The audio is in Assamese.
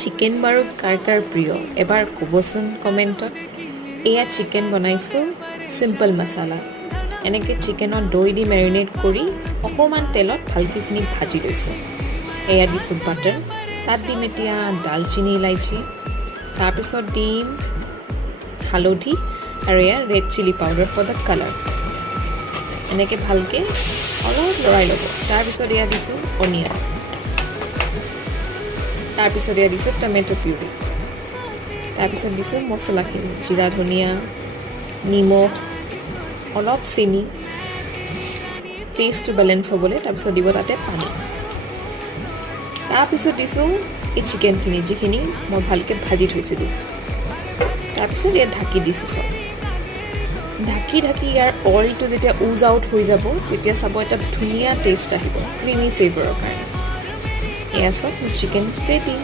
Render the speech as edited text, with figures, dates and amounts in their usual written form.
চিকেন বাৰু কাৰ কাৰ প্ৰিয় এবাৰ ক'বচোন কমেণ্টত। এয়া চিকেন বনাইছোঁ চিম্পল মছলা। এনেকৈ চিকেনত দৈ দি মেৰিনেট কৰি অকণমান তেলত ভালকেইখিনি ভাজি লৈছোঁ। এয়া দিছোঁ বাটাৰ, তাত দিম এতিয়া ডালচিনি ইলাইচি, তাৰপিছত দিম হালধি আৰু এয়া red chilli powder for the colour. এনেকৈ ভালকৈ অলপ লৰাই ল'ব। তাৰপিছত এয়া দিছোঁ অনিয়ন, তাৰপিছত এয়া দিছোঁ টমেটো পিউৰি, তাৰপিছত দিছোঁ মছলাখিনি জিৰা ধনিয়া নিমখ অলপ চেনি টেষ্টটো বেলেঞ্চ হ'বলৈ। তাৰপিছত দিব তাতে পানী। তাৰপিছত দিছোঁ এই চিকেনখিনি যিখিনি মই ভালকৈ ভাজি থৈছিলোঁ। তাৰপিছত ইয়াত ঢাকি দিছোঁ চব। ঢাকি ইয়াৰ অইলটো যেতিয়া উজ আউট হৈ যাব তেতিয়া চাব এটা ধুনীয়া টেষ্ট আহিব ক্ৰিমি ফ্লেভাৰৰ কাৰণে। এয়া চব চিকেন ৰেডি।